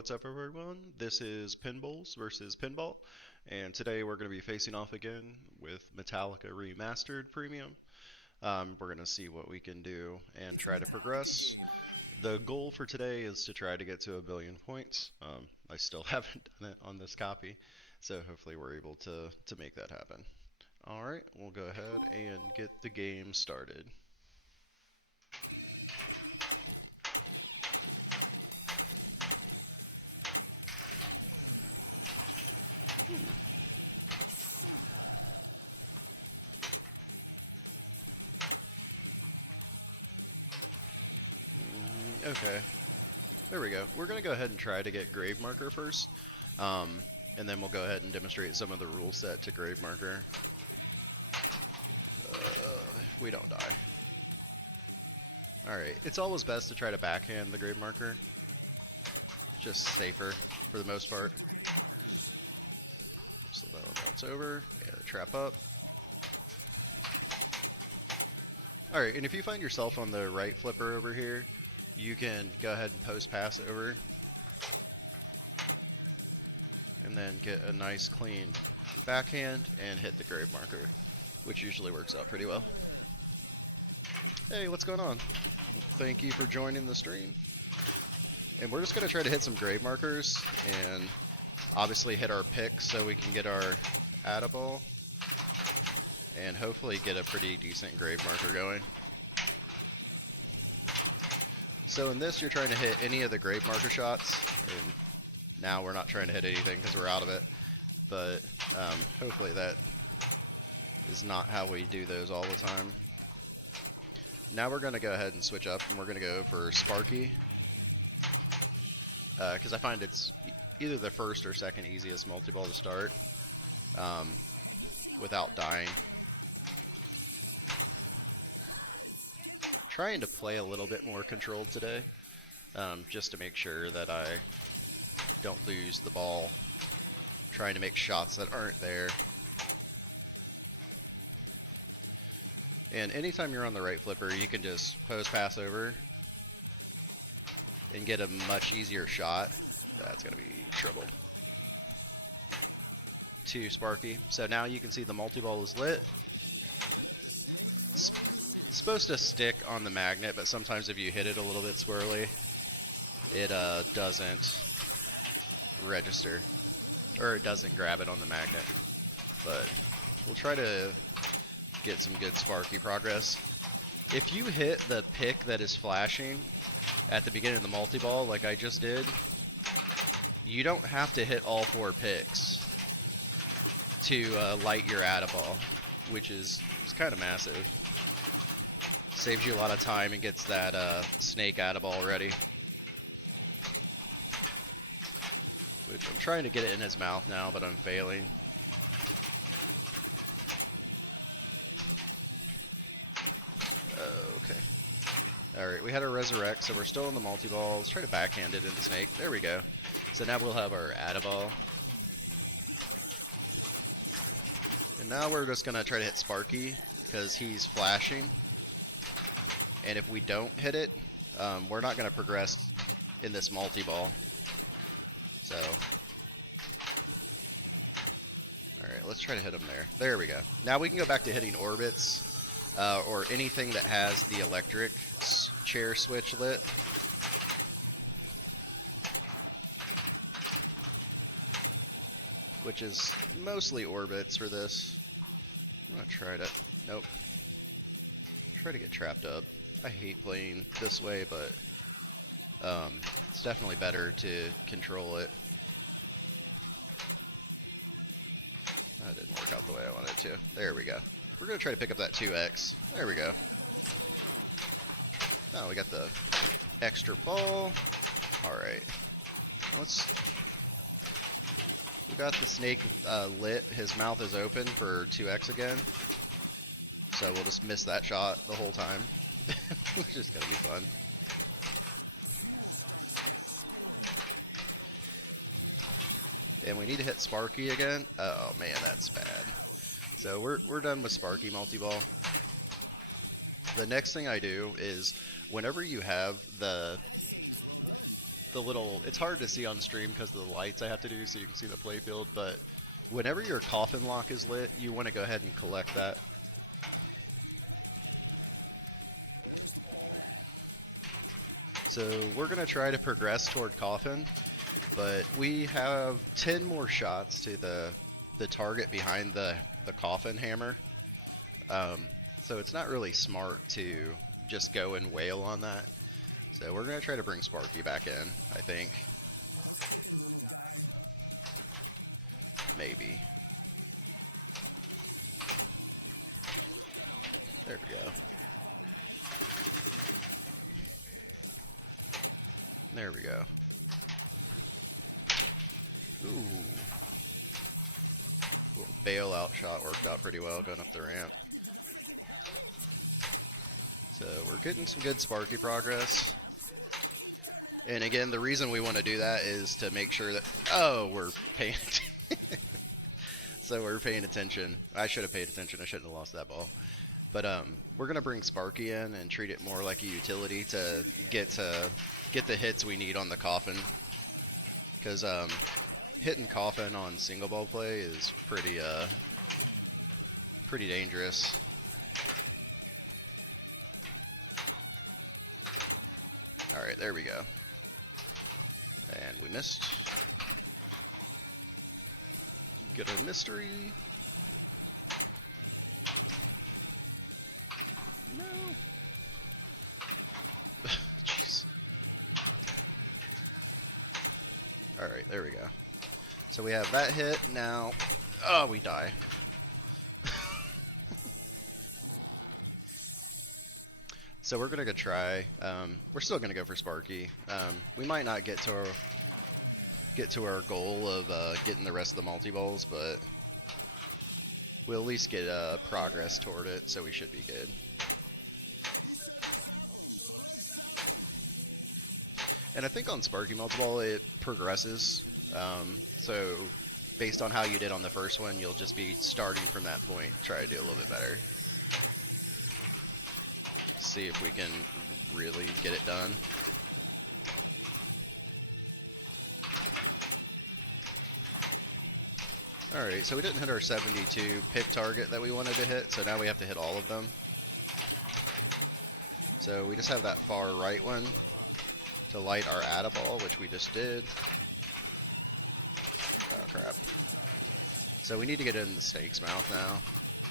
What's up, everyone? This is Pinballs versus Pinball, and today we're going to be facing off again with Metallica Remastered Premium. We're going to see what we can do and try to progress. The goal for today is to try to get to 1 billion points. I still haven't done it on this copy, so hopefully we're able to make that happen. Alright, we'll go ahead and get the game started. Okay, there we go. We're going to go ahead and try to get Grave Marker first. And then we'll go ahead and demonstrate some of the rule set to Grave Marker. If we don't die. Alright, it's always best to try to backhand the Grave Marker. Just safer for the most part. So that one bounce over, and the trap up. Alright, and if you find yourself on the right flipper over here, you can go ahead and post pass over. And then get a nice clean backhand and hit the Grave Marker, which usually works out pretty well. Hey, what's going on? Thank you for joining the stream. And we're just going to try to hit some Grave Markers and obviously hit our pick so we can get our Add-a-Ball and hopefully get a pretty decent Grave Marker going. So in this, you're trying to hit any of the Grave Marker shots, and now we're not trying to hit anything because we're out of it, but hopefully that is not how we do those all the time. Now we're going to go ahead and switch up, and we're going to go for Sparky, because I find it's either the first or second easiest multi-ball to start without dying. Trying to play a little bit more controlled today, just to make sure that I don't lose the ball trying to make shots that aren't there. And anytime you're on the right flipper, you can just post pass over and get a much easier shot. That's going to be trouble. To Sparky. So now you can see the multi-ball is lit. It's supposed to stick on the magnet, but sometimes if you hit it a little bit squirrely, it doesn't register, or it doesn't grab it on the magnet. But we'll try to get some good Sparky progress. If you hit the pick that is flashing at the beginning of the multi-ball like I just did, you don't have to hit all 4 picks to light your Add-a-Ball, which is kind of massive. Saves you a lot of time and gets that snake Add-a-Ball ready. Which I'm trying to get it in his mouth now, but I'm failing. Okay. Alright, we had our Resurrect, so we're still in the multi-ball. Let's try to backhand it into Snake. There we go. So now we'll have our Add-a-Ball. And now we're just going to try to hit Sparky, because he's flashing. And if we don't hit it, we're not going to progress in this multi-ball. So, alright, let's try to hit him there. There we go. Now we can go back to hitting orbits, or anything that has the electric chair switch lit. Which is mostly orbits for this. I'm gonna try to, nope. Try to get trapped up. I hate playing this way, but it's definitely better to control it. That didn't work out the way I wanted it to. There we go. We're going to try to pick up that 2x. There we go. Oh, we got the extra ball. Alright. We got the snake lit. His mouth is open for 2x again. So we'll just miss that shot the whole time. Which is going to be fun. And we need to hit Sparky again. Oh man, that's bad. So we're done with Sparky multi-ball. The next thing I do is whenever you have the the little, it's hard to see on stream because of the lights I have to do so you can see the playfield, but whenever your coffin lock is lit, you want to go ahead and collect that. So we're going to try to progress toward coffin, but we have 10 more shots to the target behind the coffin hammer. So it's not really smart to just go and wail on that. So we're going to try to bring Sparky back in, I think. Maybe. There we go. There we go. Ooh. Little bailout shot worked out pretty well going up the ramp. So we're getting some good Sparky progress. And again, the reason we want to do that is to make sure that, oh, we're paying so we're paying attention. I should have paid attention. I shouldn't have lost that ball. But we're going to bring Sparky in and treat it more like a utility to get the hits we need on the coffin. Because hitting coffin on single ball play is pretty dangerous. Alright, there we go. And we missed. Get a mystery. No. Jeez. Alright, there we go. So we have that hit now. Oh, we die. So we're gonna go try. We're still gonna go for Sparky. We might not get to our goal of getting the rest of the multi-balls, but we'll at least get progress toward it, so we should be good. And I think on Sparky multi-ball it progresses. So based on how you did on the first one, you'll just be starting from that point. Try to do a little bit better. See if we can really get it done. Alright, so we didn't hit our 72 pick target that we wanted to hit, so now we have to hit all of them. So we just have that far right one to light our add-a-ball, which we just did. Oh crap. So we need to get in the snake's mouth now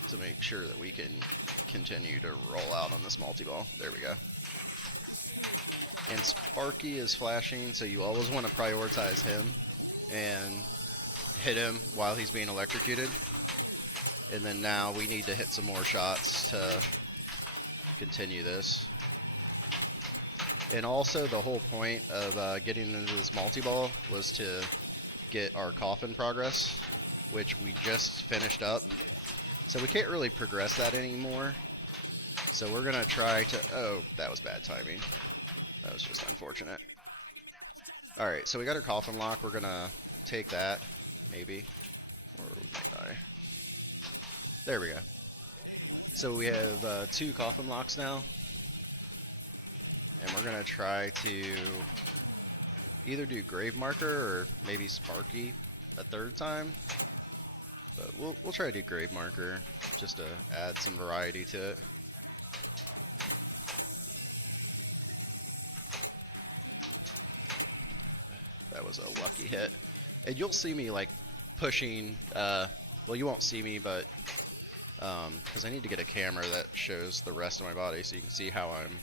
to make sure that we can continue to roll out on this multi-ball. There we go. And Sparky is flashing, so you always want to prioritize him and hit him while he's being electrocuted. And then now we need to hit some more shots to continue this. And also the whole point of getting into this multi-ball was to get our coffin progress, which we just finished up. So we can't really progress that anymore. So we're going to try to... Oh, that was bad timing. That was just unfortunate. Alright, so we got our coffin lock. We're going to take that, maybe. Or we might die. There we go. So we have 2 coffin locks now. And we're going to try to either do Grave Marker or maybe Sparky a third time. But we'll try to do Grave Marker just to add some variety to it. That was a lucky hit. And you'll see me like pushing, well, you won't see me, but because I need to get a camera that shows the rest of my body so you can see how I'm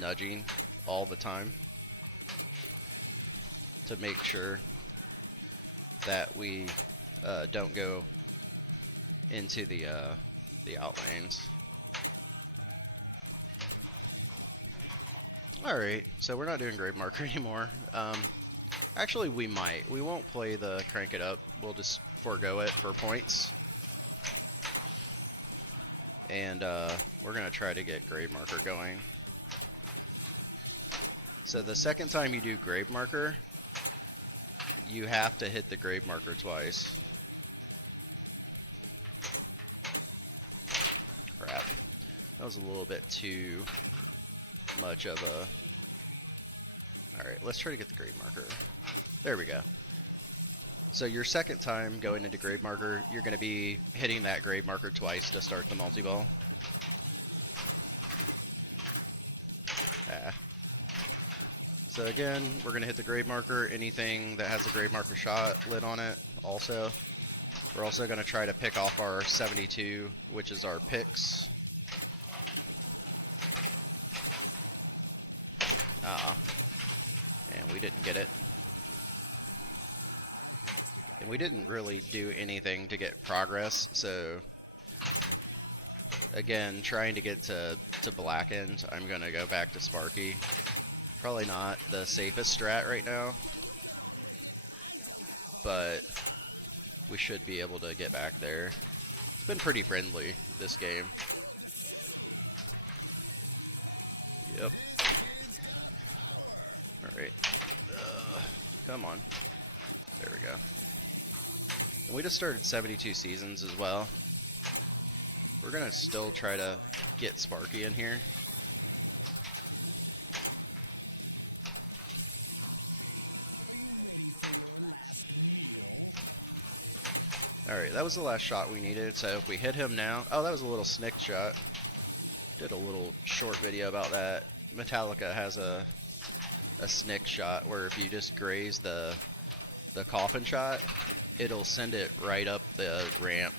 nudging all the time to make sure that we don't go into the out lanes. Alright, so we're not doing Grave Marker anymore. Actually, we might. We won't play the Crank It Up. We'll just forego it for points. And we're going to try to get Grave Marker going. So the second time you do Grave Marker, you have to hit the Grave Marker twice. Crap. That was a little bit too much of a... Alright, let's try to get the grade marker. There we go. So your second time going into grade marker, you're going to be hitting that grade marker twice to start the multi-ball. So again, we're going to hit the grade marker, anything that has a grade marker shot lit on it also. We're also going to try to pick off our 72, which is our picks. And we didn't get it. And we didn't really do anything to get progress, so again, trying to get to blackened, I'm going to go back to Sparky. Probably not the safest strat right now, but we should be able to get back there. It's been pretty friendly, this game. Yep. Alright. Come on. There we go. And we just started 72 seasons as well. We're gonna still try to get Sparky in here. Alright, that was the last shot we needed, so if we hit him now... Oh, that was a little snick shot. Did a little short video about that. Metallica has a snick shot where if you just graze the coffin shot, it'll send it right up the ramp.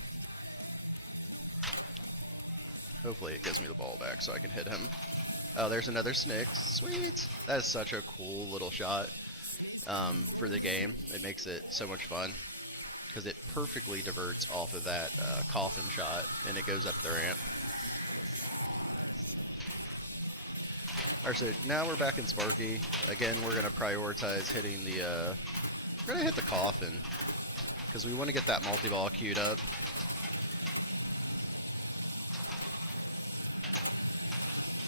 Hopefully it gives me the ball back so I can hit him. Oh, there's another snick. Sweet! That is such a cool little shot for the game. It makes it so much fun because it perfectly diverts off of that coffin shot and it goes up the ramp. Alright, so now we're back in Sparky. Again, we're going to prioritize hitting the... we're going to hit the coffin, because we want to get that multi-ball queued up.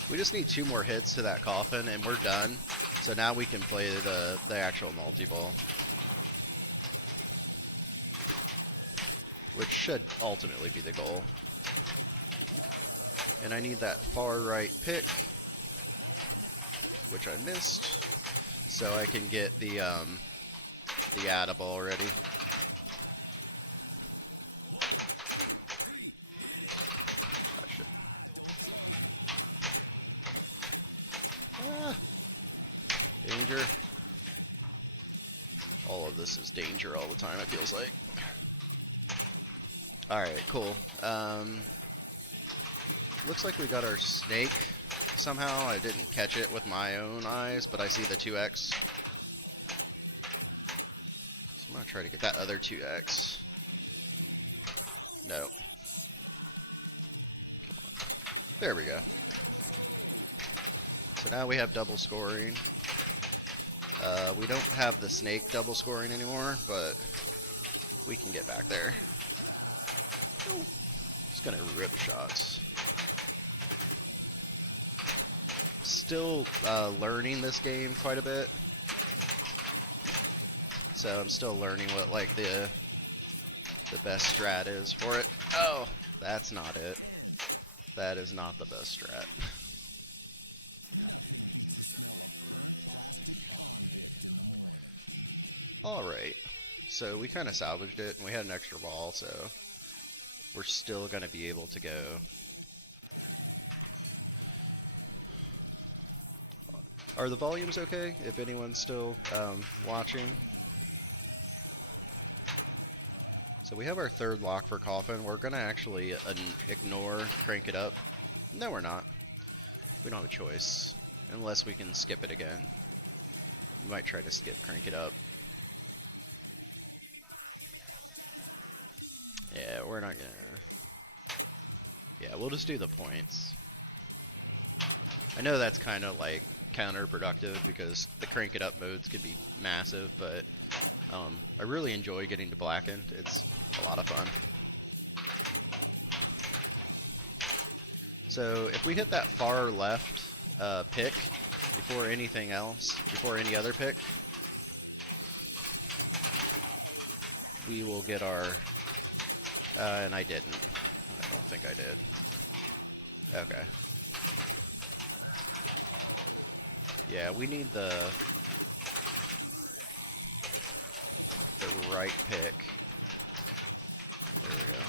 We just need 2 more hits to that coffin, and we're done. So now we can play the actual multi-ball, which should ultimately be the goal. And I need that far right pick, which I missed, so I can get the atta-ball ready. I should. Danger. All of this is danger all the time, it feels like. Alright, cool. Looks like we got our snake. Somehow I didn't catch it with my own eyes, but I see the 2x. So I'm going to try to get that other 2x. No. Come on. There we go. So now we have double scoring. We don't have the snake double scoring anymore, but we can get back there. Just going to rip shots. Still learning this game quite a bit, so I'm still learning what like the best strat is for it. Oh, that's not it. That is not the best strat. Alright, so we kind of salvaged it, and we had an extra ball, so we're still going to be able to go. Are the volumes okay, if anyone's still watching? So we have our third lock for coffin. We're going to actually ignore crank it up. No, we're not. We don't have a choice, unless we can skip it again. We might try to skip crank it up. Yeah, we're not gonna... Yeah, we'll just do the points. I know that's kind of like counterproductive because the crank it up modes can be massive, but I really enjoy getting to blackened. It's a lot of fun. So if we hit that far left pick before anything else, before any other pick, we will get our... and I didn't. I don't think I did. Okay. Yeah, we need the right pick. There we go.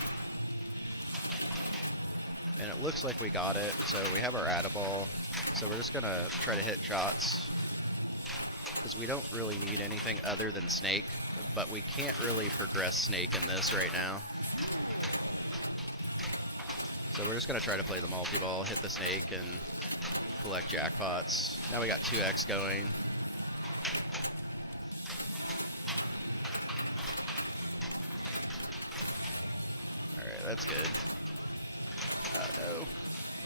And it looks like we got it, so we have our add-a-ball. So we're just gonna try to hit shots, because we don't really need anything other than snake, but we can't really progress snake in this right now. So we're just gonna try to play the multi-ball, hit the snake, and collect jackpots. Now we got 2x going. Alright, that's good. Oh no.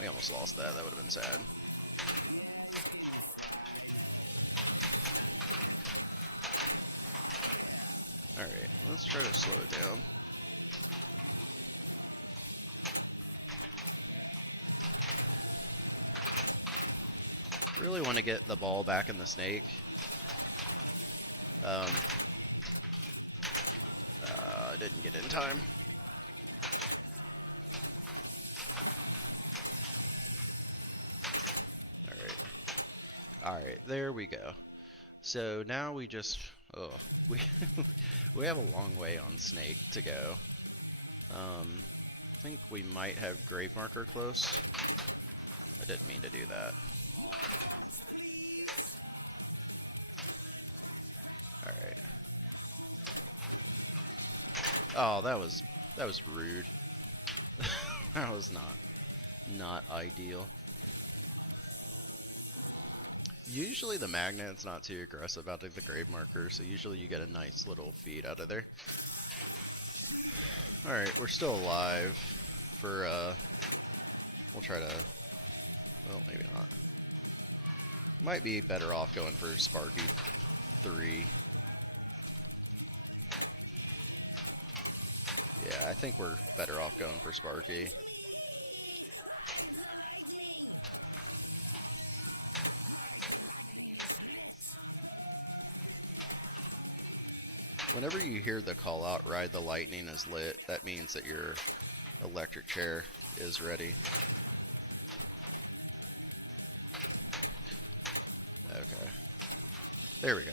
We almost lost that. That would have been sad. Alright, let's try to slow it down. Really want to get the ball back in the snake. I didn't get in time. Alright, there we go. So now we just, we we have a long way on snake to go. I think we might have grave marker close. I didn't mean to do that. Alright. Oh, that was rude. That was not ideal. Usually the magnet's not too aggressive out of the grave marker, so usually you get a nice little feed out of there. Alright, we're still alive for, we'll try to, well, maybe not. Might be better off going for Sparky 3. Yeah, I think we're better off going for Sparky. Whenever you hear the call out, ride the lightning is lit, that means that your electric chair is ready. Okay. There we go.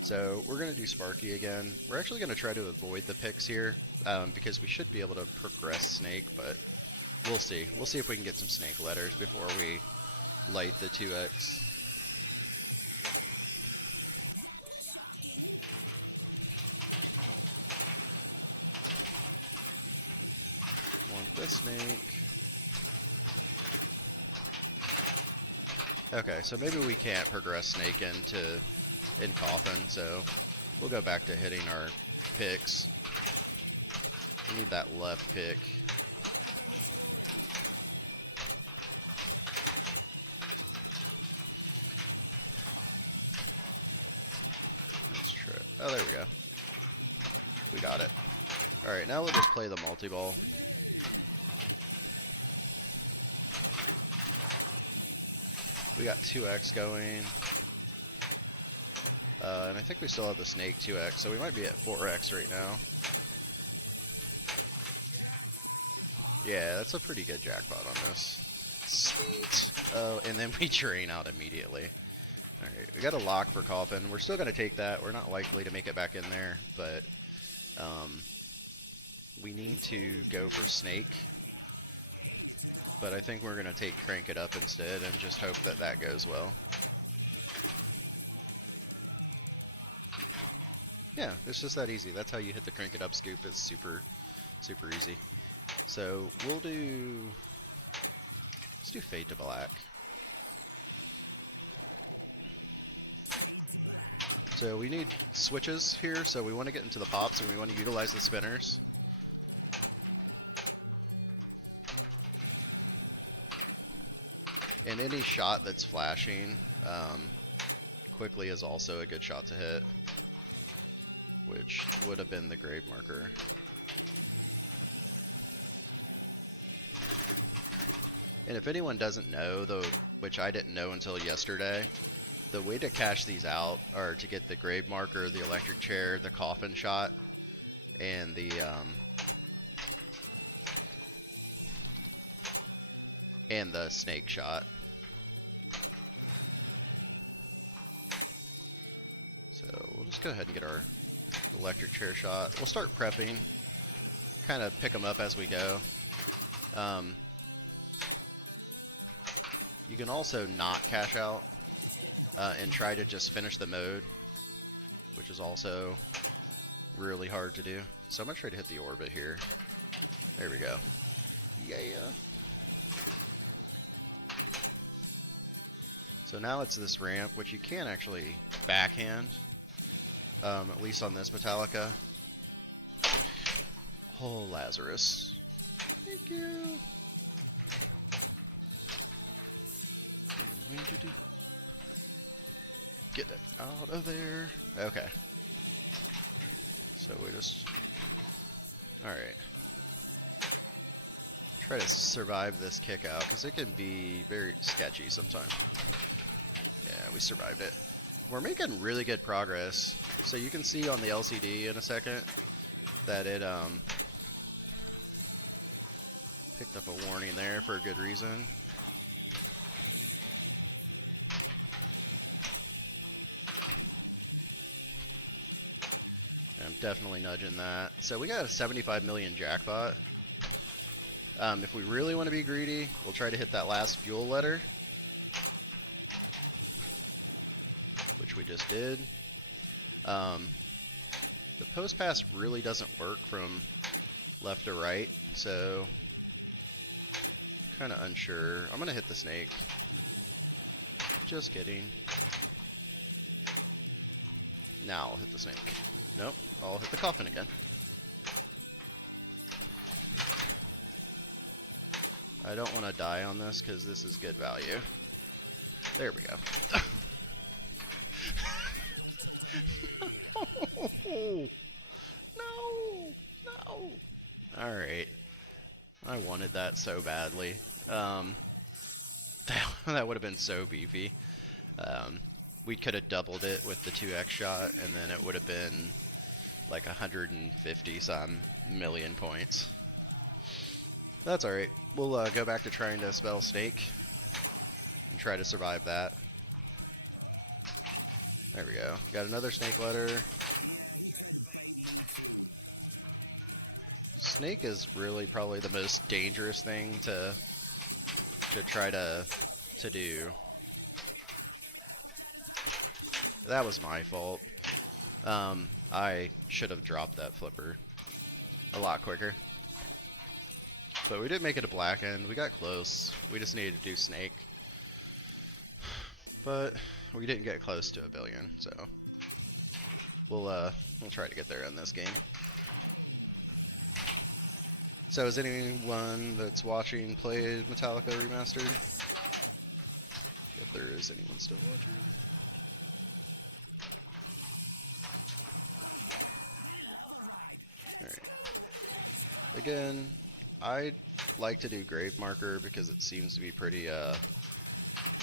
So we're going to do Sparky again. We're actually going to try to avoid the picks here, because we should be able to progress snake, but we'll see. We'll see if we can get some snake letters before we light the 2x. Want the snake. Okay, so maybe we can't progress snake in coffin, so we'll go back to hitting our picks. We need that left pick. Let's try. Oh, there we go. We got it. Alright, now we'll just play the multi-ball. We got 2x going. And I think we still have the snake 2x, so we might be at 4x right now. Yeah, that's a pretty good jackpot on this. Sweet! Oh, and then we drain out immediately. Alright, we got a lock for coffin. We're still going to take that. We're not likely to make it back in there, but we need to go for snake. But I think we're going to take crank it up instead and just hope that that goes well. Yeah, it's just that easy. That's how you hit the crank it up scoop. It's super easy. So let's do fade to black. So we need switches here, so we want to get into the pops and we want to utilize the spinners. And any shot that's flashing quickly is also a good shot to hit, which would have been the grave marker. And if anyone doesn't know, though, which I didn't know until yesterday, the way to cash these out are to get the grave marker, the electric chair, the coffin shot, and the snake shot. So we'll just go ahead and get our electric chair shot. We'll start prepping, kind of pick them up as we go. You can also not cash out and try to just finish the mode, which is also really hard to do. So I'm going to try to hit the orbit here. There we go. Yeah. So now it's this ramp, which you can actually backhand, at least on this Metallica. Oh, Lazarus. Thank you. Get it out of there. Okay. So we just... Alright. Try to survive this kick out, because it can be very sketchy sometimes. Yeah, we survived it. We're making really good progress. So you can see on the LCD in a second that it picked up a warning there for a good reason. I'm definitely nudging that. So we got a 75 million jackpot. If we really want to be greedy, we'll try to hit that last fuel letter, which we just did. The post pass really doesn't work from left to right, so kind of unsure. I'm gonna hit the snake. Just kidding. Now I'll hit the snake. Nope, I'll hit the coffin again. I don't want to die on this because this is good value. There we go. No. Alright. I wanted that so badly. That would have been so beefy. We could have doubled it with the 2x shot, and then it would have been like 150 some million points. That's alright. We'll go back to trying to spell snake and try to survive that. There we go. Got another snake letter. Snake is really probably the most dangerous thing to try to do. That was my fault. I should have dropped that flipper a lot quicker. But we did make it a black end. We got close. We just needed to do snake. But we didn't get close to 1 billion, so we'll try to get there in this game. So has anyone that's watching played Metallica Remastered? If there is anyone still watching. Alright. Again, I like to do grave marker because it seems to be pretty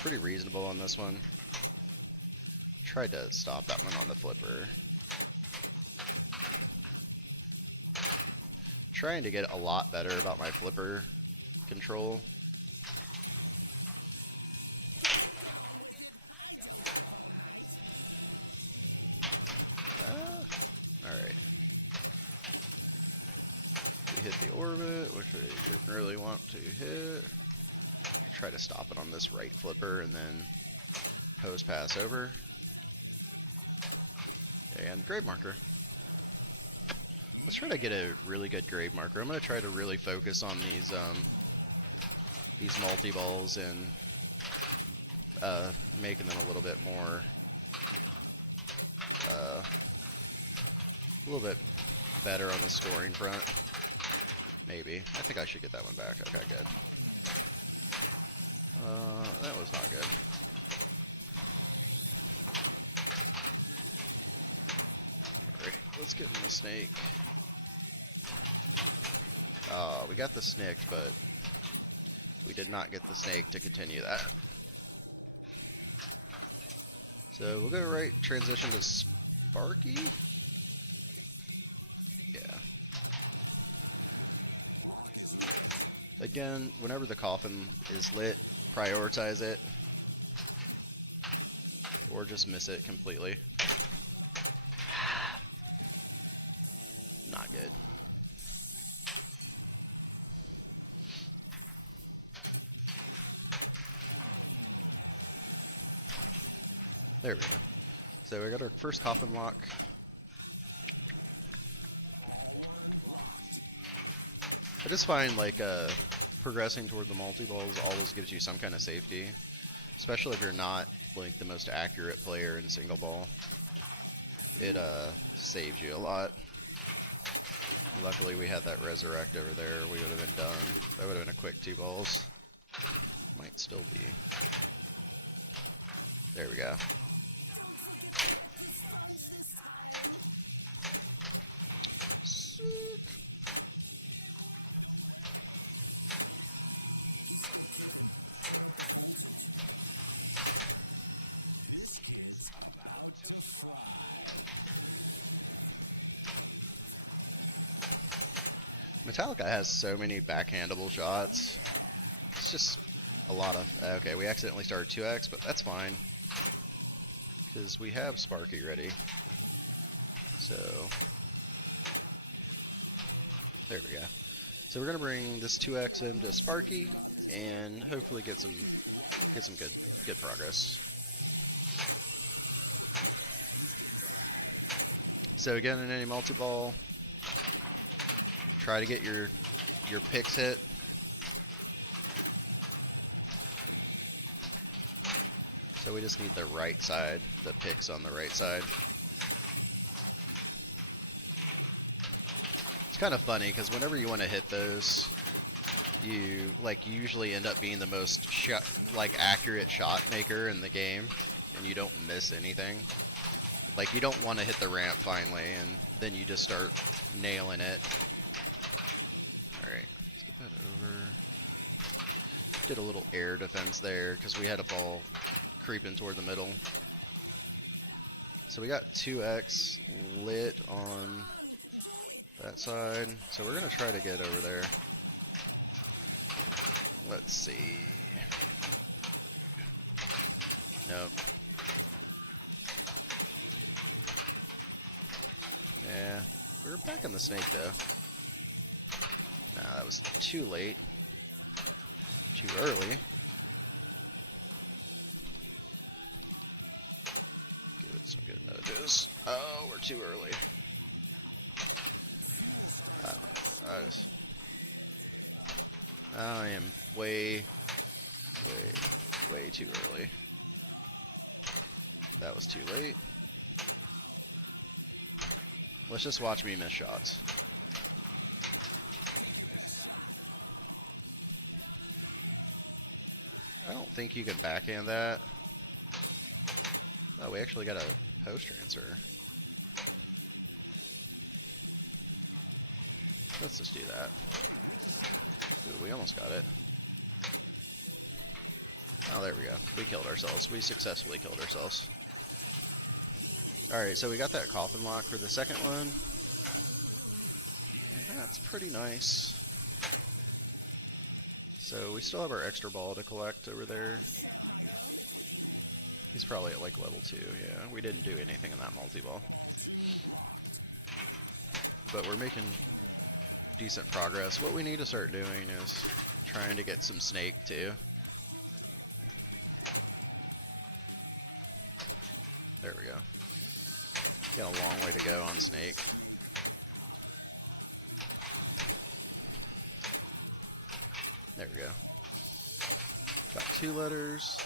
reasonable on this one. Tried to stop that one on the flipper. Trying to get a lot better about my flipper control. Alright. We hit the orbit, which we didn't really want to hit. Try to stop it on this right flipper and then post pass over. And grave marker. Let's try to get a really good grave marker. I'm going to try to really focus on these multi-balls and making them a little bit more, a little bit better on the scoring front. Maybe. I think I should get that one back. Okay, good. That was not good. Alright, let's get in the snake. We got the snake, but we did not get the snake to continue that. So we'll go right transition to Sparky. Yeah. Again, whenever the coffin is lit, prioritize it. Or just miss it completely. not good. There we go. So we got our first coffin lock. I just find like progressing toward the multi-balls always gives you some kind of safety, especially if you're not like the most accurate player in single ball. It saves you a lot. Luckily we had that resurrect over there. We would have been done. That would have been a quick 2 balls. Might still be. There we go. Metallica has so many backhandable shots. It's just a lot of... Okay, we accidentally started 2x, but that's fine. Because we have Sparky ready. So... There we go. So we're going to bring this 2x into Sparky, and hopefully get some good progress. So again, in any multi-ball, try to get your picks hit. So we just need the right side, the picks on the right side. It's kind of funny because whenever you want to hit those, you usually end up being the most accurate shot maker in the game, and you don't miss anything. Like, you don't want to hit the ramp finally, and then you just start nailing it. Alright, let's get that over. Did a little air defense there, because we had a ball creeping toward the middle. So we got 2x lit on that side, so we're going to try to get over there. Let's see. Nope. Yeah, we were back on the snake though. Nah, that was too late. Too early. Give it some good nudges. Oh, we're too early. I am way too early. That was too late. Let's just watch me miss shots. I don't think you can backhand that. Oh, we actually got a post transfer. Let's just do that. Ooh, we almost got it. Oh, there we go. We killed ourselves. We successfully killed ourselves. Alright, so we got that coffin lock for the second one. And that's pretty nice. So we still have our extra ball to collect over there. He's probably at like level 2, yeah. We didn't do anything in that multi-ball. But we're making decent progress. What we need to start doing is trying to get some snake too. There we go. Got a long way to go on snake. There we go. Got 2 letters.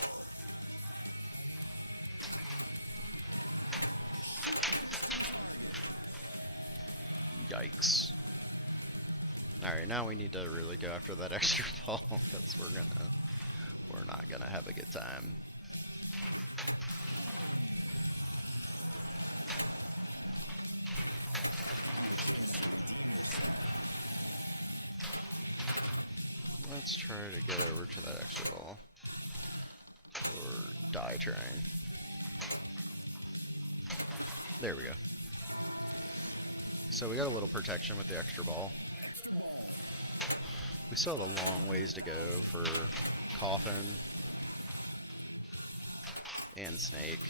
Yikes. Alright, now we need to really go after that extra ball, because we're not gonna have a good time. Let's try to get over to that extra ball. Or die trying. There we go. So we got a little protection with the extra ball. We still have a long ways to go for coffin and snake.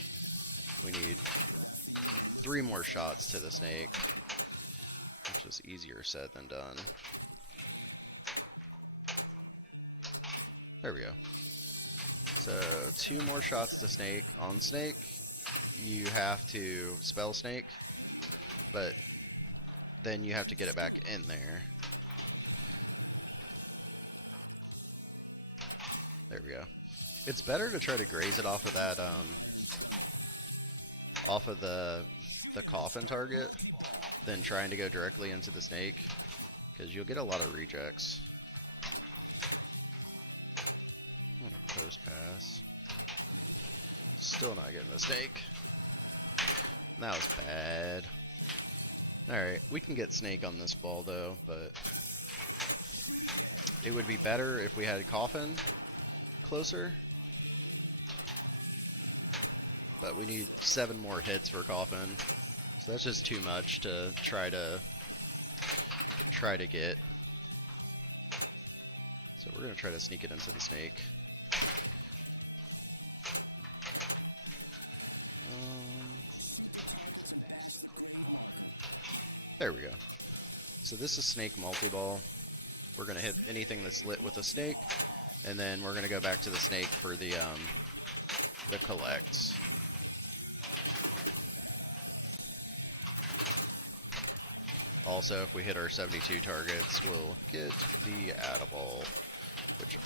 We need 3 more shots to the snake, which was easier said than done. There we go. So 2 more shots to snake. On snake, you have to spell snake, but then you have to get it back in there. There we go. It's better to try to graze it off of that, off of the coffin target than trying to go directly into the snake, because you'll get a lot of rejects. I'm gonna post pass. Still not getting the snake. That was bad. Alright, we can get snake on this ball though, but it would be better if we had coffin closer. But we need 7 more hits for coffin. So that's just too much to try to get. So we're gonna try to sneak it into the snake. There we go. So this is snake multi-ball. We're gonna hit anything that's lit with a snake, and then we're gonna go back to the snake for the collects. Also, if we hit our 72 targets, we'll get the add-a-ball, which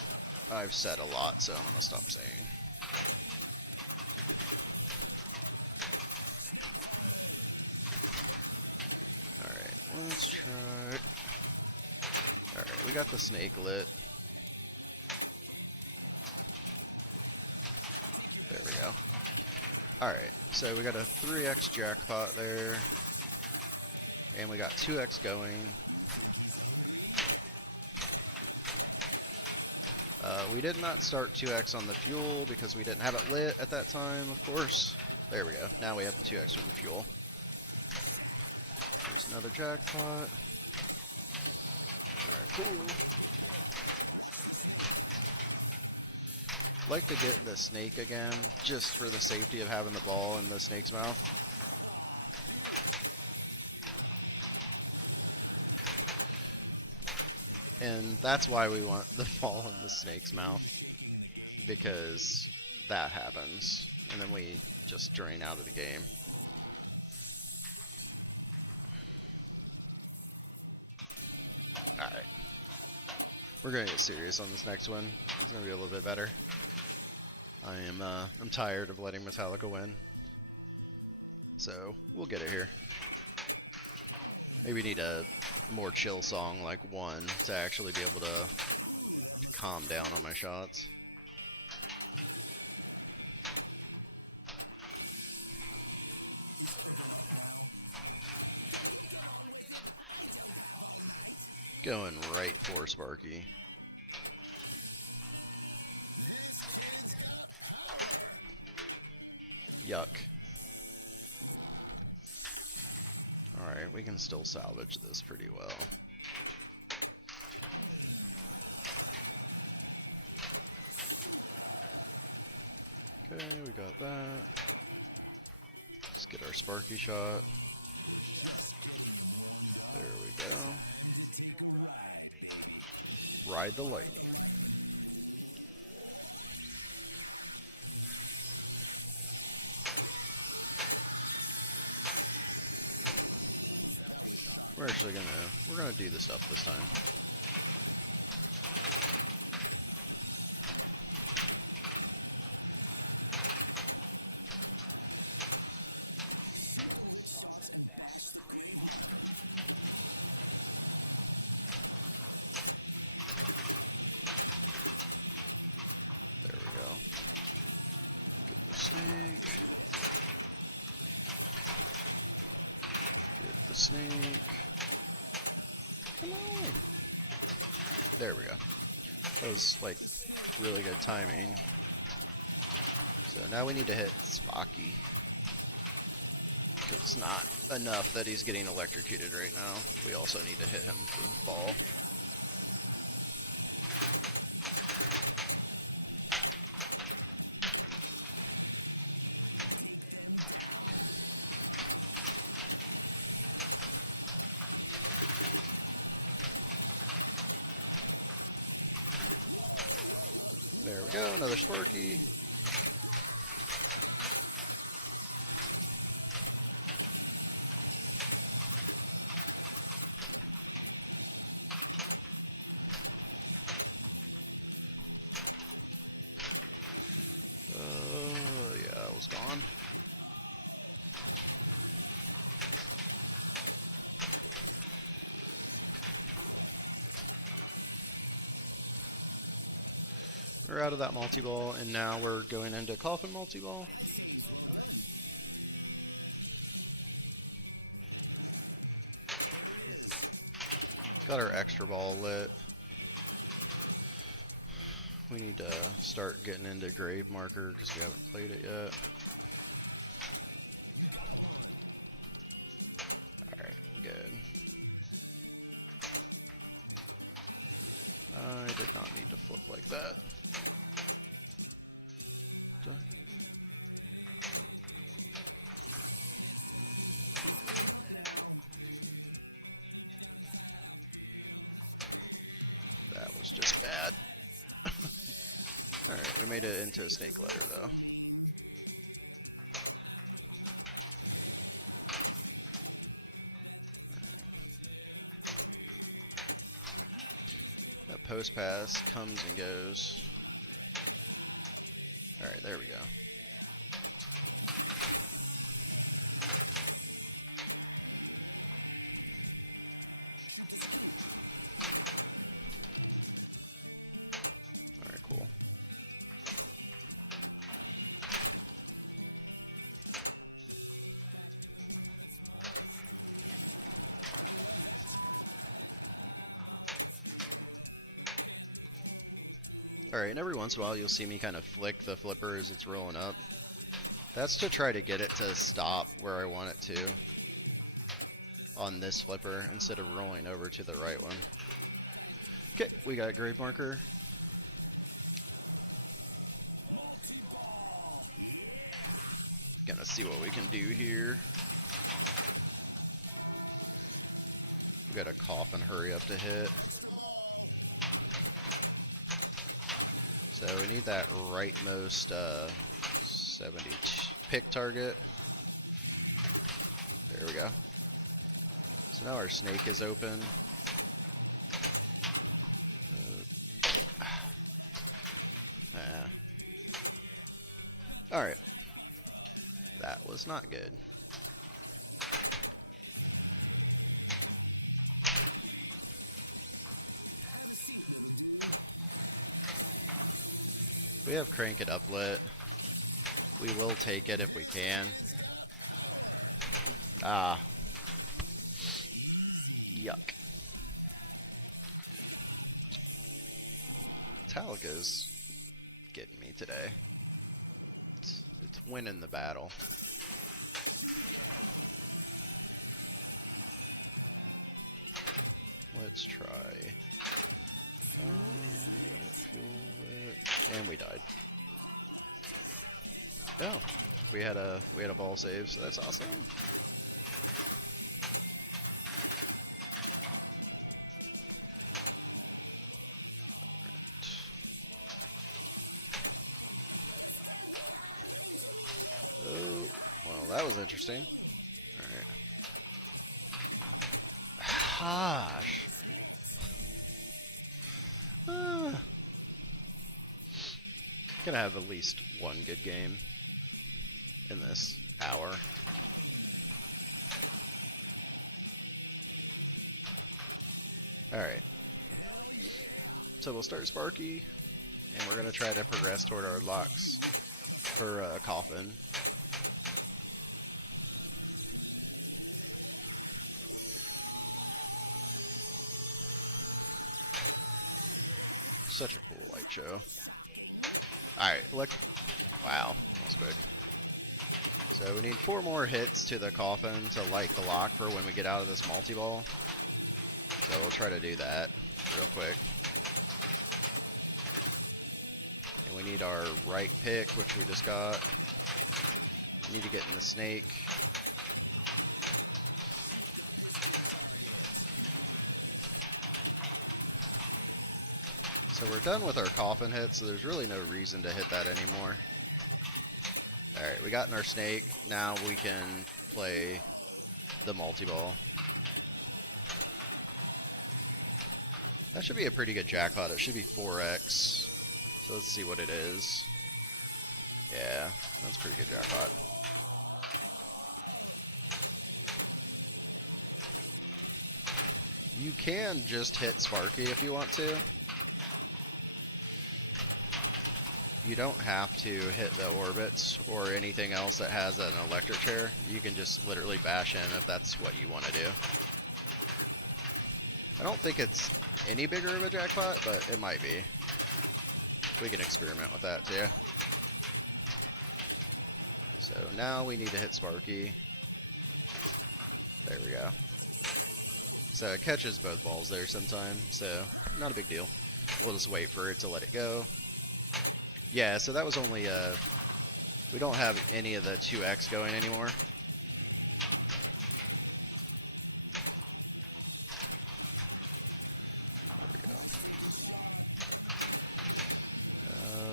I've said a lot, so I'm gonna stop saying. Alright, let's try... Alright, we got the snake lit. There we go. Alright, so we got a 3x jackpot there. And we got 2x going. We did not start 2x on the fuel because we didn't have it lit at that time, of course. There we go. Now we have the 2x with the fuel. There's another jackpot. Alright, cool. Like to get the snake again, just for the safety of having the ball in the snake's mouth. And that's why we want the ball in the snake's mouth, because that happens, and then we just drain out of the game. Alright. We're gonna get serious on this next one. It's gonna be a little bit better. I'm tired of letting Metallica win. So, we'll get it here. Maybe we need a more chill song like One to actually be able to calm down on my shots. Going right for Sparky. Yuck. Alright, we can still salvage this pretty well. Okay, we got that. Let's get our Sparky shot. There we go. Ride the lightning. We're gonna do the stuff this time. There we go. Get the snake. Get the snake. Come on! There we go. That was, like, really good timing. So now we need to hit Spocky. Because it's not enough that he's getting electrocuted right now. We also need to hit him for the ball. There we go, another Sparky. Yeah, that was gone. We're out of that multi-ball, and now we're going into coffin multi-ball. Got our extra ball lit. We need to start getting into grave marker because we haven't played it yet. Alright, good. I did not need to flip like that. Done. That was just bad. Alright, we made it into a snake letter though. That post pass comes and goes. Alright, there we go. Alright, cool. Alright, and every once in a while you'll see me kind of flick the flipper as it's rolling up. That's to try to get it to stop where I want it to on this flipper instead of rolling over to the right one. Okay, we got a grave marker. Gonna see what we can do here. We got a coffin hurry up to hit. So we need that rightmost 70 pick target. There we go. So now our snake is open. Alright. That was not good. We have crank it up lit. We will take it if we can. Ah. Yuck. Metallica's getting me today. It's winning the battle. Let's try. Fuel it. And we died. Oh, we had a ball save, so that's awesome. Oh, well, that was interesting. Alright. Gosh. Gonna have at least one good game in this hour. Alright. So we'll start Sparky, and we're gonna try to progress toward our locks for Coffin. Such a cool light show. Alright, look. Wow, that was quick. So we need 4 more hits to the coffin to light the lock for when we get out of this multi-ball. So we'll try to do that real quick. And we need our right pick, which we just got. We need to get in the snake. So we're done with our coffin hit, so there's really no reason to hit that anymore. Alright, we got in our snake. Now we can play the multi-ball. That should be a pretty good jackpot. It should be 4x. So let's see what it is. Yeah, that's a pretty good jackpot. You can just hit Sparky if you want to. You don't have to hit the orbits or anything else that has an electric chair. You can just literally bash in if that's what you want to do. I don't think it's any bigger of a jackpot, but it might be. We can experiment with that too. So now we need to hit Sparky. There we go. So it catches both balls there sometime, so not a big deal. We'll just wait for it to let it go. Yeah, so that was only, we don't have any of the 2x going anymore. There we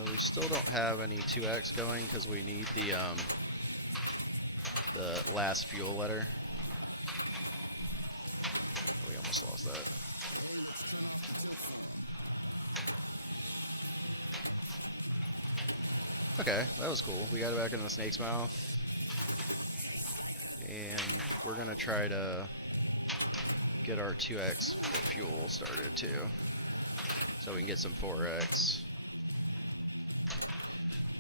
go. We still don't have any 2x going because we need the last fuel letter. We almost lost that. Okay, that was cool. We got it back in the snake's mouth. And we're going to try to get our 2x for fuel started too. So we can get some 4x.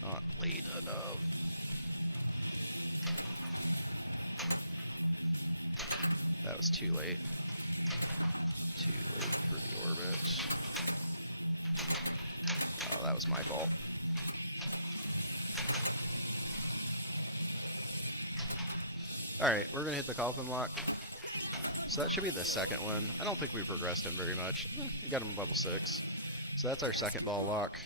Not late enough. That was too late. Too late for the orbit. Oh, that was my fault. Alright, we're going to hit the coffin lock. So that should be the second one. I don't think we progressed him very much. We got him level 6. So that's our second ball lock.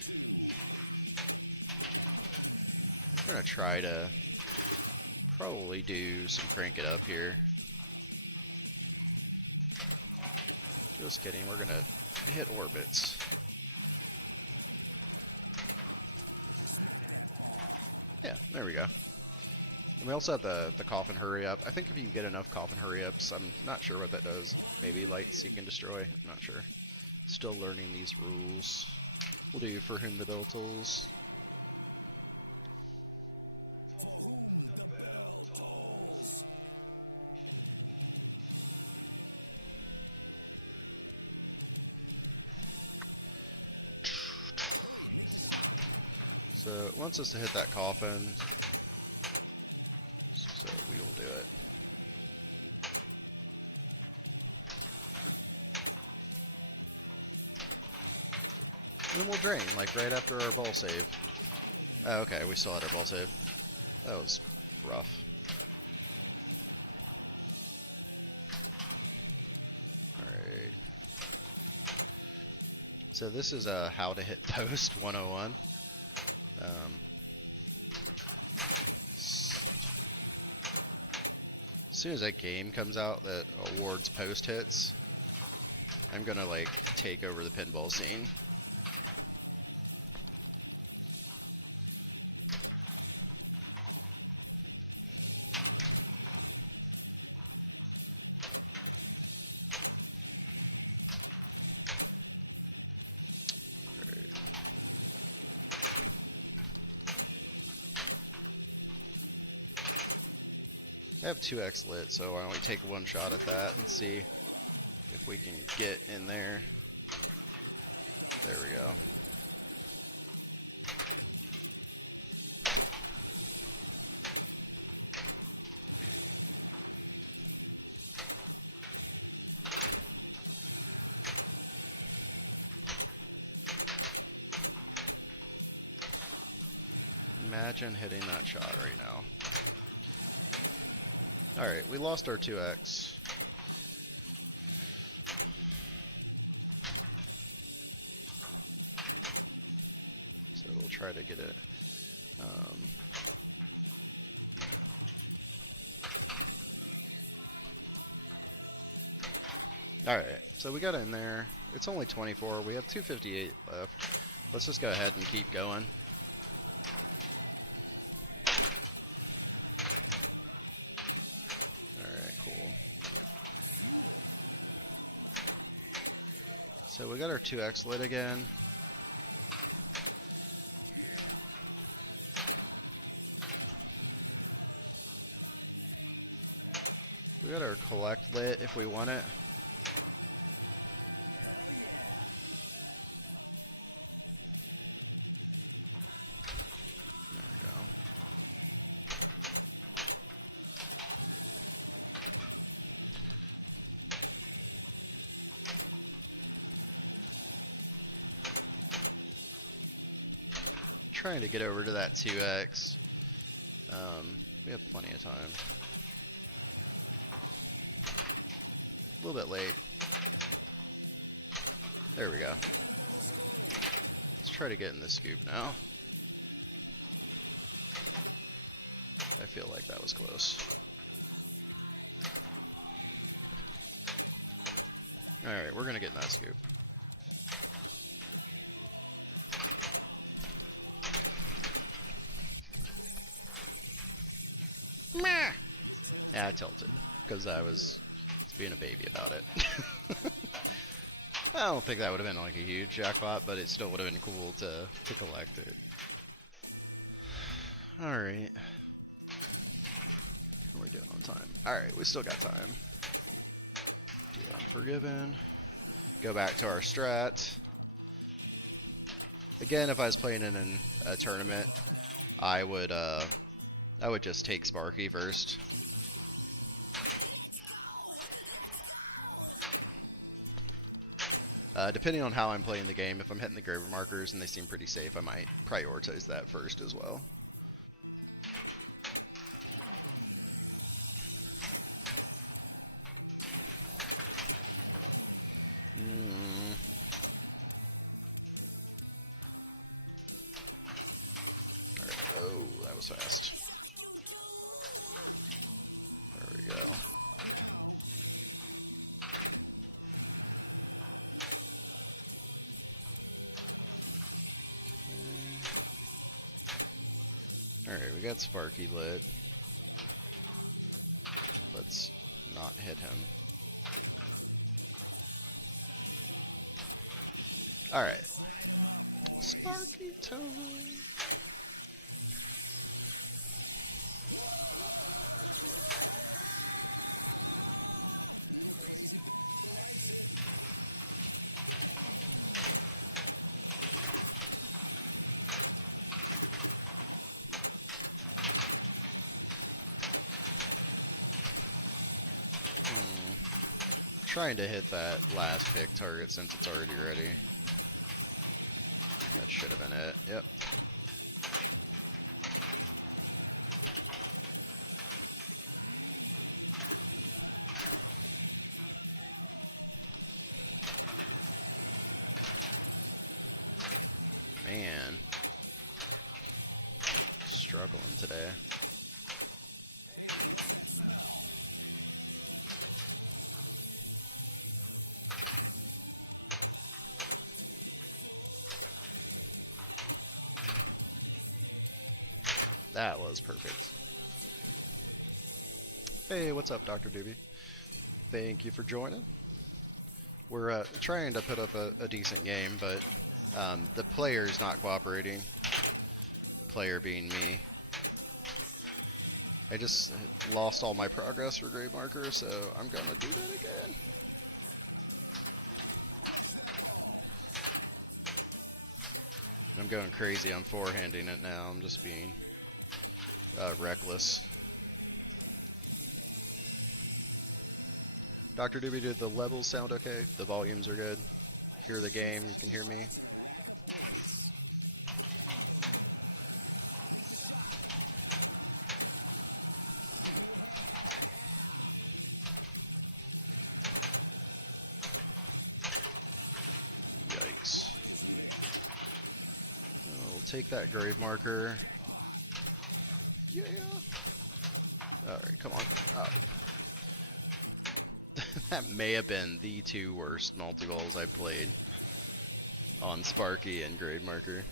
We're going to try to probably do some crank it up here. Just kidding, we're going to hit orbits. Yeah, there we go. And we also have the coffin hurry up. I think if you get enough coffin hurry ups, I'm not sure what that does. Maybe light seek and destroy, I'm not sure. Still learning these rules. We'll do for whom the bell tolls. So it wants us to hit that coffin. So we will do it. And then we'll drain, like right after our ball save. Oh, okay, we still had our ball save. That was rough. Alright. So this is how to hit post 101. As soon as that game comes out that awards post hits, I'm gonna like take over the pinball scene. I have 2x lit, so why don't we take one shot at that and see if we can get in there. There we go. Imagine hitting that shot right now. Alright, we lost our 2x. So we'll try to get it. Alright, so we got in there. It's only 24. We have 258 left. Let's just go ahead and keep going. Alright, cool. So we got our 2x lit again. We got our collect lit if we want it. There we go. Trying to get over to that 2x. We have plenty of time. A little bit late. There we go. Let's try to get in the scoop now. I feel like that was close. Alright, we're gonna get in that scoop. Meh! Yeah, I tilted, because I was being a baby about it. I don't think that would have been like a huge jackpot, but it still would have been cool to collect it. Alright. What are we doing on time? Alright, we still got time. Do Unforgiven. Go back to our strat. Again, if I was playing in a tournament, I would just take Sparky first. Depending on how I'm playing the game, if I'm hitting the graver markers and they seem pretty safe, I might prioritize that first as well. Alright, oh, that was fast. There we go. Alright, we got Sparky lit. Let's not hit him. Alright. Sparky time! Trying to hit that last pick target since it's already ready. That should have been it. Yep. Man. Struggling today. That was perfect. Hey, what's up, Dr. Doobie? Thank you for joining. We're trying to put up a decent game, but the player's not cooperating. The player being me. I just lost all my progress for grave marker, so I'm gonna do that again. I'm going crazy on forehanding it now. I'm just being reckless. Dr. Doobie, did the levels sound okay? The volumes are good? Hear the game? You can hear me? Yikes. We'll take that grave marker. Yeah! Alright, come on. Oh. That may have been the two worst multi-balls I played on Sparky and Grade Marker.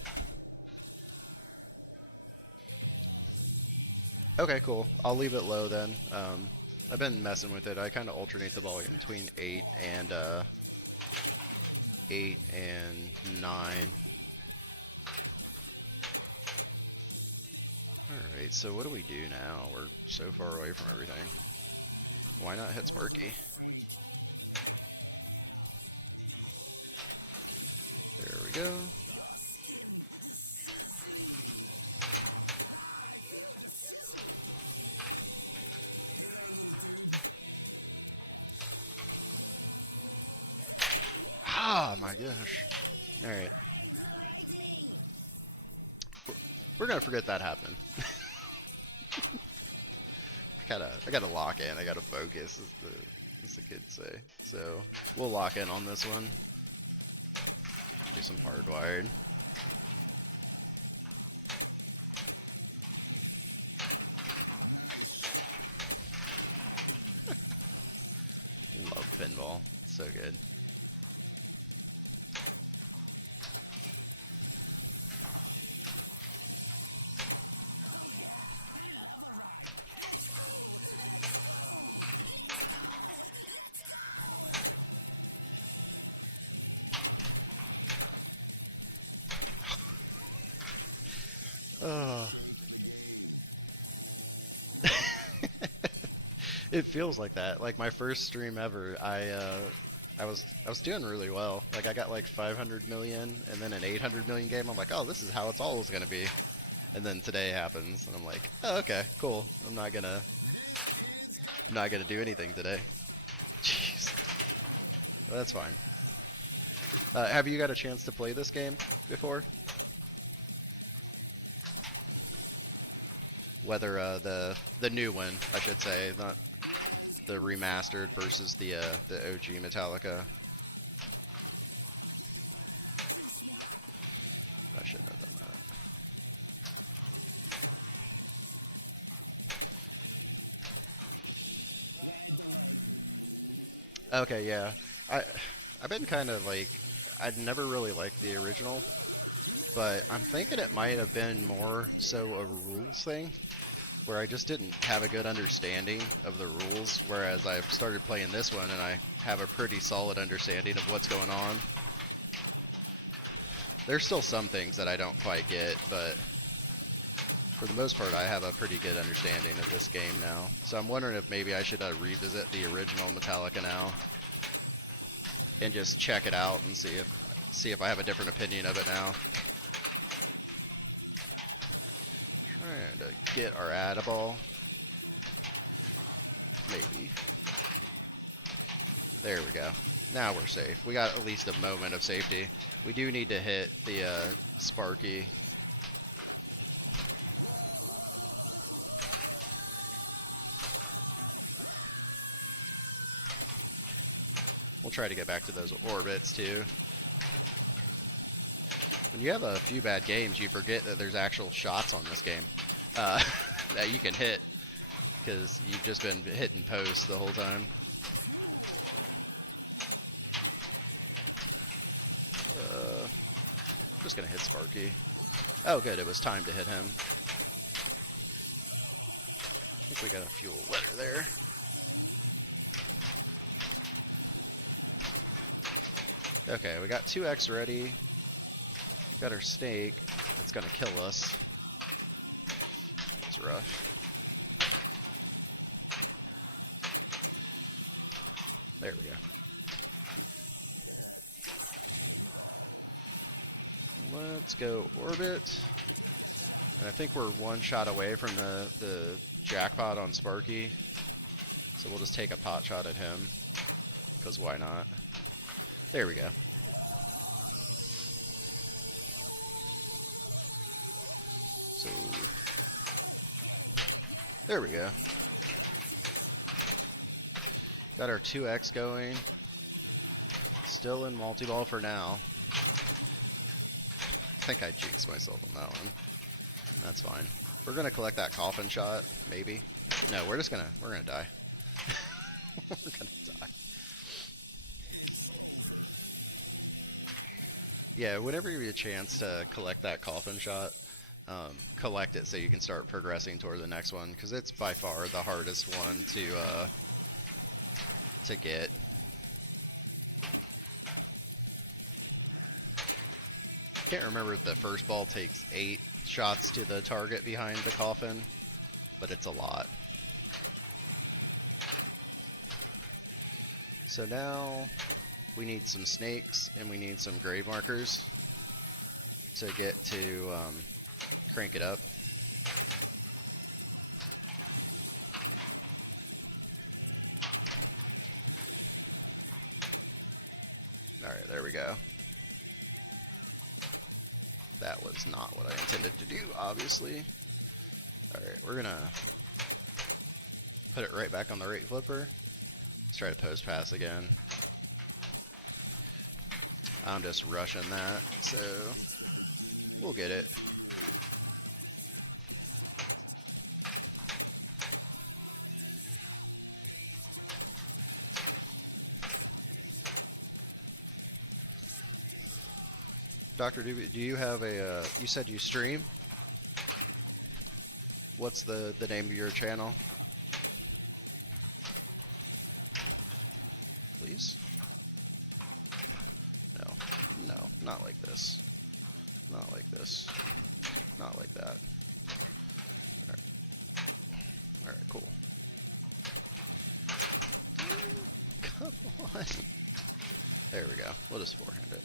Okay, cool. I'll leave it low then. I've been messing with it. I kind of alternate the volume between 8 and 9. Alright, so what do we do now? We're so far away from everything. Why not hit Sparky? There we go. Ah, my gosh. Alright. We're gonna forget that happened. I gotta lock in. I gotta focus, as the kids say. So we'll lock in on this one. Do some hardwired. Love pinball. So good. Oh. It feels like that. Like my first stream ever, I was doing really well. Like I got like 500 million and then an 800 million game. I'm like, "Oh, this is how it's always going to be." And then today happens and I'm like, "Oh, okay, cool. I'm not going to do anything today." Jeez. Well, that's fine. Have you got a chance to play this game before? Whether the new one, I should say, not the remastered versus the OG Metallica. I shouldn't have done that. Okay, yeah. I've been kind of like I'd never really liked the original, but I'm thinking it might have been more so a rules thing, where I just didn't have a good understanding of the rules, whereas I've started playing this one and I have a pretty solid understanding of what's going on. There's still some things that I don't quite get, but for the most part I have a pretty good understanding of this game now. So I'm wondering if maybe I should revisit the original Metallica now and just check it out and see if I have a different opinion of it now. Trying to get our add-a-ball. Maybe. There we go. Now we're safe. We got at least a moment of safety. We do need to hit the Sparky. We'll try to get back to those orbits too. When you have a few bad games, you forget that there's actual shots on this game that you can hit, because you've just been hitting posts the whole time. Just gonna hit Sparky. Oh good, it was time to hit him. I think we got a fuel letter there. Okay, we got 2x ready. Got our stake. It's gonna kill us. That was rough. There we go. Let's go orbit. And I think we're one shot away from the jackpot on Sparky. So we'll just take a pot shot at him, because why not? There we go. So there we go. Got our 2x going. Still in multi-ball for now. I think I jinxed myself on that one. That's fine. We're gonna collect that coffin shot, maybe. No, we're gonna die. We're gonna die. Yeah, whenever you get a chance to collect that coffin shot, collect it so you can start progressing toward the next one, because it's by far the hardest one to get. Can't remember if the first ball takes 8 shots to the target behind the coffin, but it's a lot. So now we need some snakes and we need some grave markers to get to crank it up. Alright, there we go. That was not what I intended to do, obviously. Alright, we're gonna put it right back on the right flipper. Let's try to post pass again. I'm just rushing that, so we'll get it. Dr. Doobie, do you have a, you said you stream? What's the name of your channel? Please? No, no, not like this. Not like this. Not like that. Alright. Alright, cool. Come on. There we go. We'll just forehand it.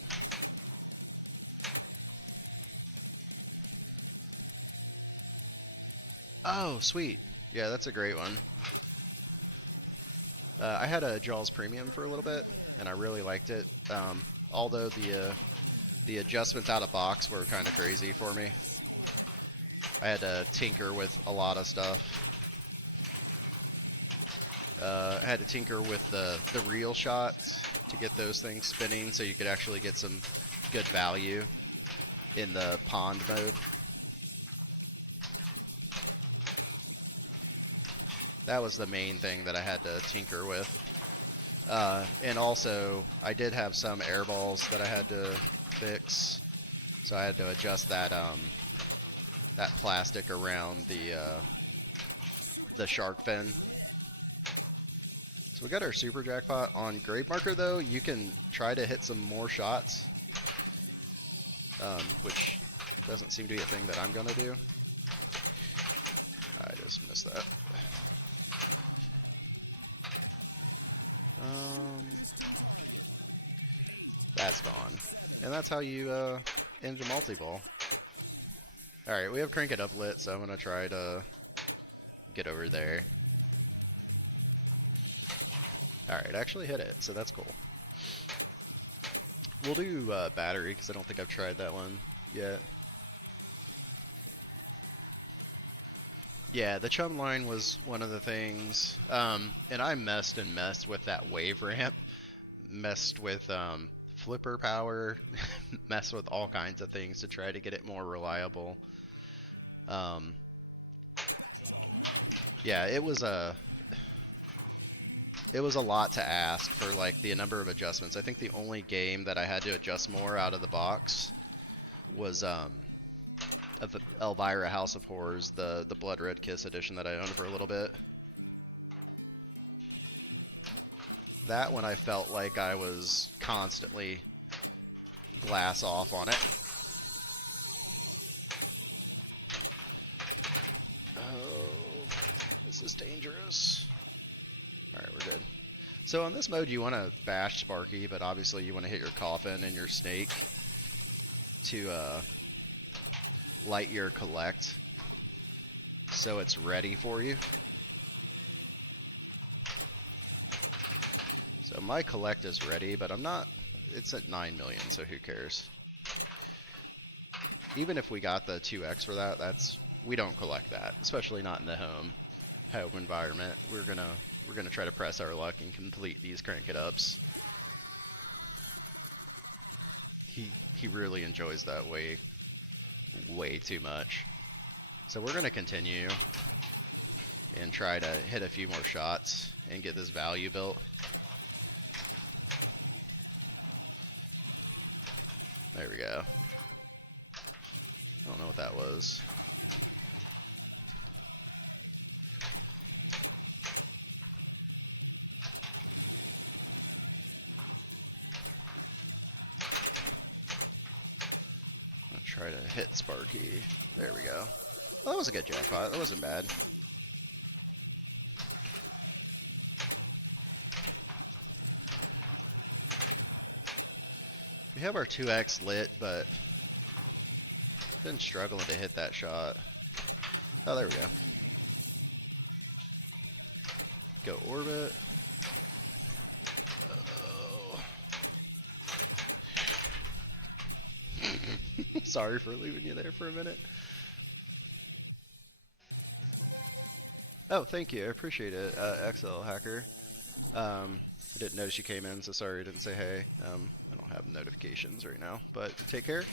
Oh, sweet. Yeah, that's a great one. I had a Jaws Premium for a little bit, and I really liked it. Although the adjustments out of box were kind of crazy for me. I had to tinker with a lot of stuff. I had to tinker with the reel shots to get those things spinning so you could actually get some good value in the pond mode. That was the main thing that I had to tinker with. And also, I did have some air balls that I had to fix, so I had to adjust that that plastic around the shark fin. So we got our super jackpot. On grave marker though, you can try to hit some more shots, which doesn't seem to be a thing that I'm gonna do. I just missed that. That's gone. And that's how you end a multi-ball. Alright, we have Crank It Up lit, so I'm going to try to get over there. Alright, actually hit it, so that's cool. We'll do battery, because I don't think I've tried that one yet. Yeah, the chum line was one of the things, and I messed with that wave ramp, messed with flipper power, messed with all kinds of things to try to get it more reliable. Yeah, it was a lot to ask for like the number of adjustments. I think the only game that I had to adjust more out of the box was of Elvira House of Horrors, the Blood Red Kiss edition that I owned for a little bit. That one I felt like I was constantly glass off on it. Oh, this is dangerous. Alright, we're good. So on this mode you want to bash Sparky, but obviously you want to hit your coffin and your snake to light your collect so it's ready for you. So my collect is ready, but I'm not, it's at 9 million, so who cares? Even if we got the 2x for that, we don't collect that, especially not in the home environment. We're gonna try to press our luck and complete these Crank It Ups. He really enjoys that way too much. So we're gonna continue and try to hit a few more shots and get this value built. There we go. I don't know what that was. I'm gonna try to hit Sparky. There we go. Well, that was a good jackpot. That wasn't bad. We have our 2x lit, but been struggling to hit that shot. Oh, there we go. Go orbit. Oh. Sorry for leaving you there for a minute. Oh, thank you. I appreciate it, XL Hacker. I didn't notice you came in, so sorry I didn't say hey. I don't have notifications right now, but take care.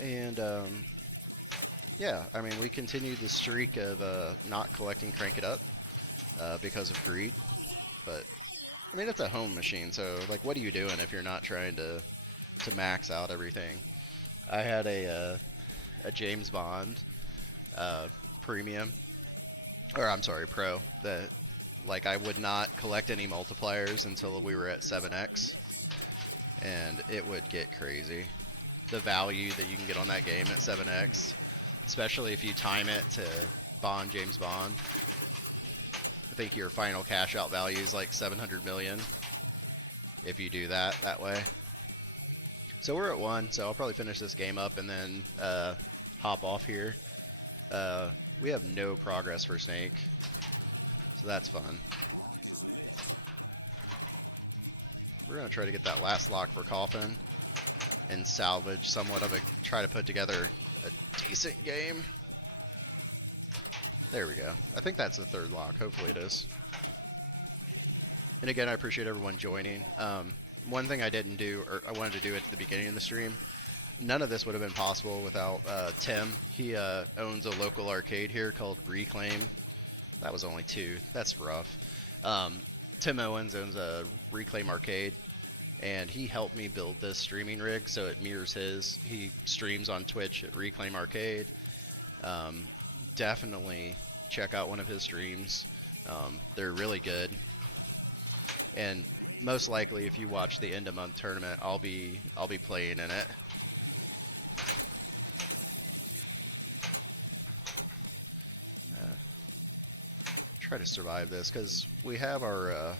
And, yeah, I mean, we continued the streak of not collecting Crank It Up because of greed. But, I mean, it's a home machine, so, like, what are you doing if you're not trying to max out everything? I had a James Bond premium, or I'm sorry, pro, that, like, I would not collect any multipliers until we were at 7x, and it would get crazy. The value that you can get on that game at 7x, especially if you time it to James Bond. I think your final cash out value is like 700 million if you do that way. So we're at 1, so I'll probably finish this game up and then hop off here. We have no progress for Snake, so that's fun. We're going to try to get that last lock for Coffin and salvage somewhat of a, try to put together a decent game. There we go. I think that's the third lock. Hopefully it is. And again, I appreciate everyone joining. One thing I didn't do, or I wanted to do at the beginning of the stream, none of this would have been possible without Tim. He owns a local arcade here called Reclaim. That was only 2. That's rough. Tim Owens owns a Reclaim arcade, and he helped me build this streaming rig so it mirrors his. He streams on Twitch at Reclaim Arcade. Definitely check out one of his streams. They're really good. And most likely, if you watch the end of month tournament, I'll be playing in it. Try to survive this because we have our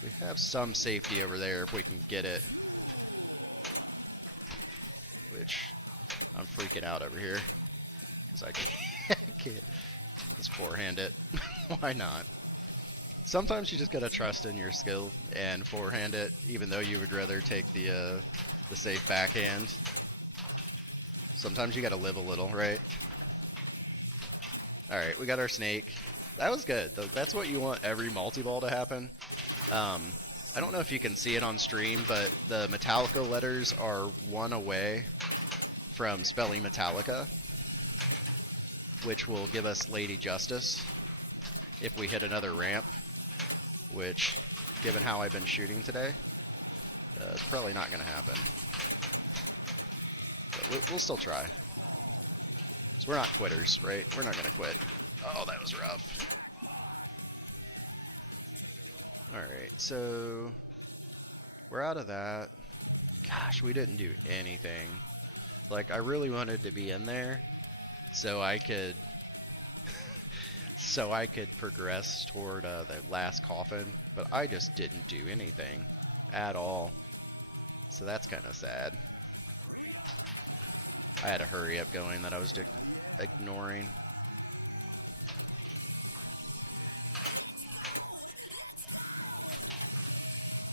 we have some safety over there if we can get it. Which I'm freaking out over here because I can't just forehand it. Why not? Sometimes you just gotta trust in your skill and forehand it, even though you would rather take the safe backhand. Sometimes you gotta live a little, right? Alright, we got our snake. That was good. That's what you want every multi-ball to happen. I don't know if you can see it on stream, but the Metallica letters are 1 away from spelling Metallica, which will give us Lady Justice if we hit another ramp, which, given how I've been shooting today, it's probably not going to happen. But we'll still try. Because we're not quitters, right? We're not going to quit. Oh, that was rough. Alright, so we're out of that. Gosh, we didn't do anything. Like, I really wanted to be in there so I could progress toward the last coffin, but I just didn't do anything at all. So that's kind of sad. I had a hurry up going that I was ignoring.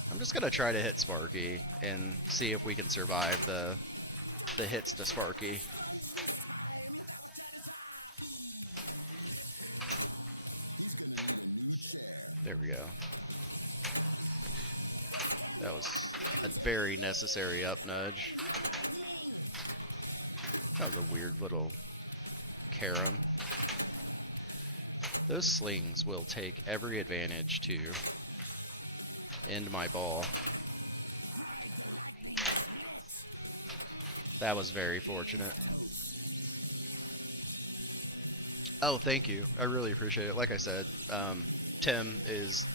I'm just gonna try to hit Sparky and see if we can survive the hits to Sparky. There we go. That was a very necessary up nudge. That was a weird little carom. Those slings will take every advantage to end my ball. That was very fortunate. Oh, thank you. I really appreciate it. Like I said, Tim is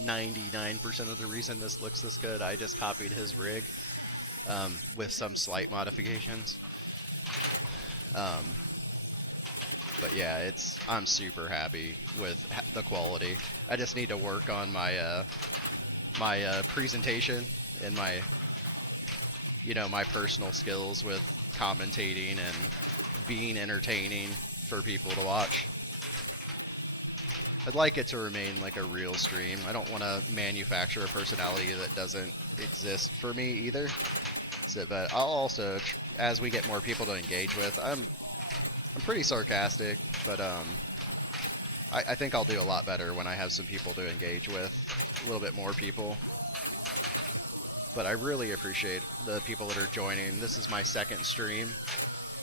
99% of the reason this looks this good. I just copied his rig with some slight modifications. Um, but yeah, I'm super happy with the quality. I just need to work on my presentation and my personal skills with commentating and being entertaining for people to watch. I'd like it to remain like a real stream. I don't want to manufacture a personality that doesn't exist for me either. So, but I'll also, as we get more people to engage with, I'm pretty sarcastic, but I think I'll do a lot better when I have some people to engage with, a little bit more people. But I really appreciate the people that are joining. This is my second stream,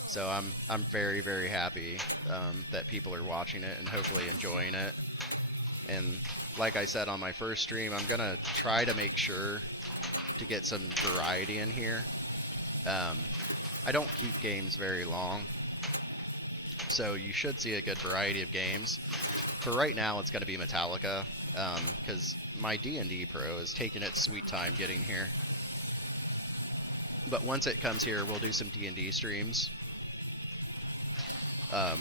so I'm very very happy that people are watching it and hopefully enjoying it. And like I said on my first stream, I'm gonna try to make sure to get some variety in here. I don't keep games very long, so you should see a good variety of games. For right now, it's going to be Metallica, because my D&D Pro is taking its sweet time getting here. But once it comes here, we'll do some D&D streams,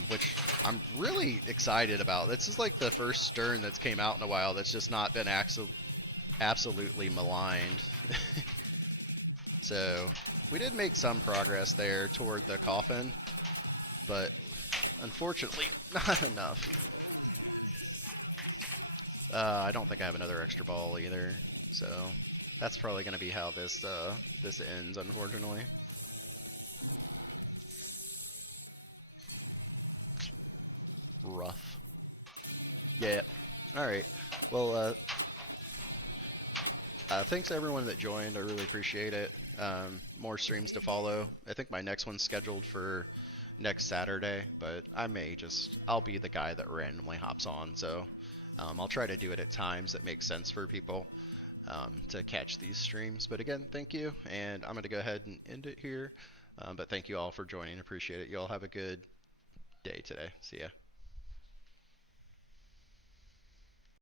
which I'm really excited about. This is like the first Stern that's came out in a while that's just not been absolutely maligned. So we did make some progress there toward the coffin, but unfortunately not enough. I don't think I have another extra ball either, so that's probably going to be how this ends, unfortunately. Rough. Yeah. All right. Well, thanks to everyone that joined. I really appreciate it. More streams to follow. I think my next one's scheduled for next Saturday, but I'll be the guy that randomly hops on. So I'll try to do it at times that make sense for people to catch these streams. But again, thank you, and I'm going to go ahead and end it here. But thank you all for joining. Appreciate it. You all have a good day today. See ya.